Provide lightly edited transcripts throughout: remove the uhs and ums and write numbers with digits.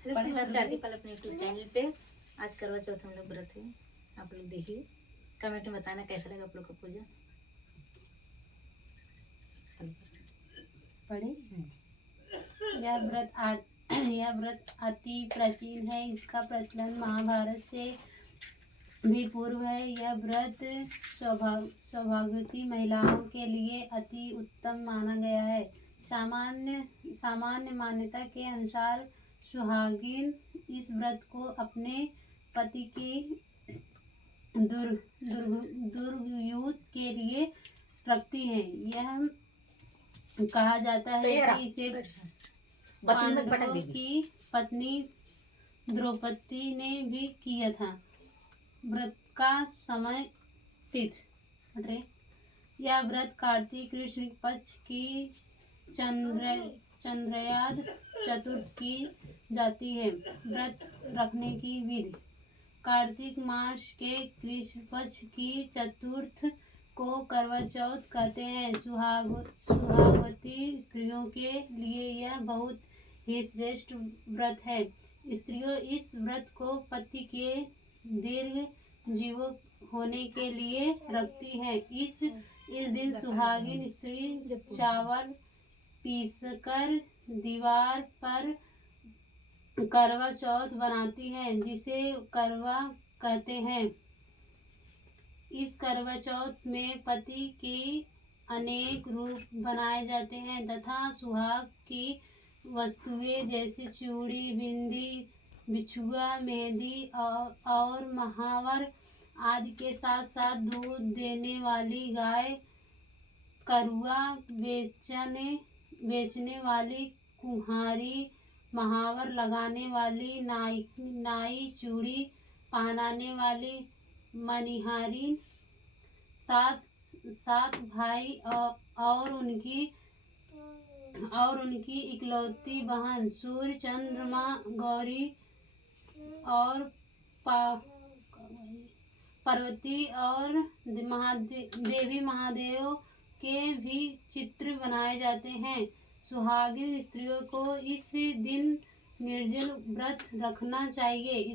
नमस्कार दीपल अपने YouTube channel पे। आज करवा चौथ हम लोग व्रत है, आप लोग देखिए, कमेंट में बताना कैसा लगा आप लोग का पूजा। पढ़े। यह व्रत अति प्राचीन है। इसका प्रचलन महाभारत से भी पूर्व है। यह व्रत सौभाग्यवती महिलाओं के लिए अति उत्तम माना गया है। सामान्य मान्यता के अनुसार सुहागिन इस व्रत को अपने पति के दुर्गयुत के लिए रखती हैं। यह कहा जाता है कि इसे पांडवों की पत्नी द्रौपदी ने भी किया था। व्रत का समय तिथि। यह व्रत कार्तिक कृष्ण पक्ष की चंद्रयाद चतुर्थ की जाती है। व्रत रखने की विधि। कार्तिक मास के कृष्ण पक्ष की चतुर्थ को करवा चौथ कहते हैं। सुहागवती स्त्रियों के लिए यह बहुत ही श्रेष्ठ व्रत है। स्त्रियों इस व्रत को पति के दीर्घ जीव होने के लिए रखती हैं। इस दिन सुहागिन स्त्री चावल पीसकर दीवार पर करवा चौथ बनाती है, जिसे करवा कहते हैं। इस करवा चौथ में पति के अनेक रूप बनाए जाते हैं तथा सुहाग की वस्तुएं जैसे चूड़ी, बिंदी, बिछुआ, मेहंदी और महावर आदि के साथ साथ दूध देने वाली गाय, करुआ बेचने वाली कुम्हारी, महावर लगाने वाली नाई, चूड़ी पहनाने वाली मनिहारी, सात भाई और उनकी इकलौती बहन सूर्य, चंद्रमा, गौरी और पार्वती और देवी महादेव के भी चित्र बनाए जाते हैं। सुहागिन स्त्रियों को इस दिन निर्जल व्रत रखना चाहिए।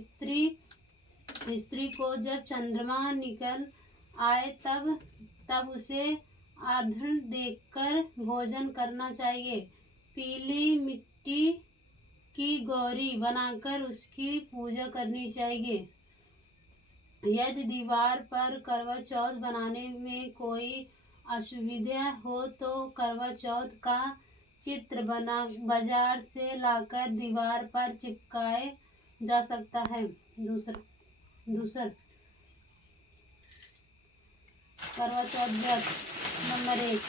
स्त्री को जब चंद्रमा निकल आए तब उसे अर्घ्य देकर भोजन करना चाहिए। पीली मिट्टी की गौरी बनाकर उसकी पूजा करनी चाहिए। यदि दीवार पर करवा चौथ बनाने में कोई असुविधा हो तो करवा चौथ का चित्र बाजार से लाकर दीवार पर चिपकाए जा सकता है। दूसरा करवा चौथ व्रत नंबर 1।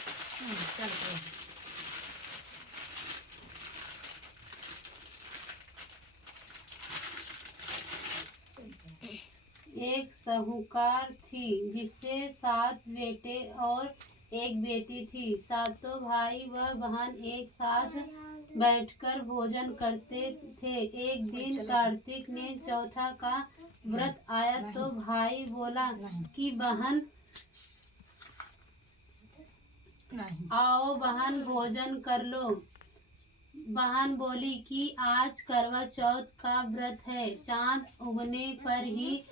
एक साहूकार थी जिससे 7 बेटे और 1 बेटी थी। सातों भाई व बहन एक साथ बैठकर भोजन करते थे। एक दिन कार्तिक ने चौथा का व्रत आया तो भाई बोला कि बहन आओ बहन भोजन कर लो। बहन बोली कि आज करवा चौथ का व्रत है, चांद उगने पर ही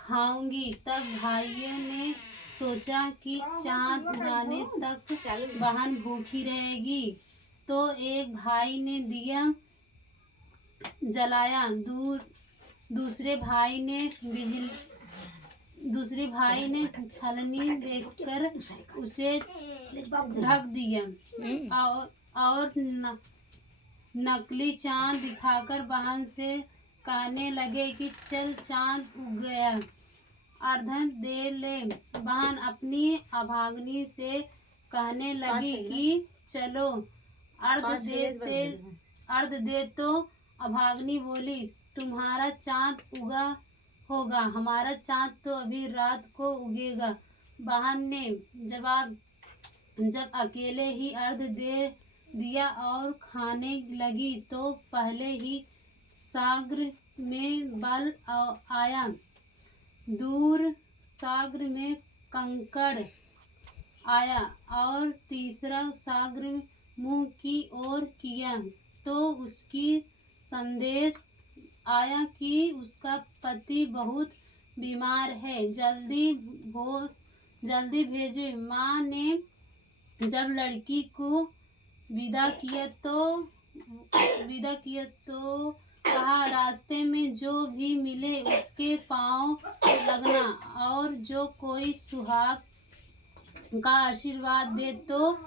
खाऊंगी। तब भाइयों ने सोचा कि चांद उगने तक बहन भूखी रहेगी, तो एक भाई ने दिया जलाया। दूसरे भाई ने छलनी देखकर उसे ढक दिया और नकली चांद दिखाकर बहन से कहने लगे कि चल चांद उग गया, अर्घ्य दे ले। बहन अपनी अभागिनी से कहने लगी कि चलो अर्घ्य दे तो अभागिनी बोली तुम्हारा चांद उगा होगा, हमारा चांद तो अभी रात को उगेगा। बहन ने जब अकेले ही अर्घ्य दे दिया और खाने लगी तो पहले ही सागर में बल आया। दूर सागर में कंकड़ आया और तीसरा सागर मुंह की ओर किया तो उसकी संदेश आया कि उसका पति बहुत बीमार है, जल्दी भेजे। माँ ने जब लड़की को विदा किया तो कहा, रास्ते में जो भी मिले उसके पाँव लगना, और जो कोई सुहाग का आशीर्वाद दे तो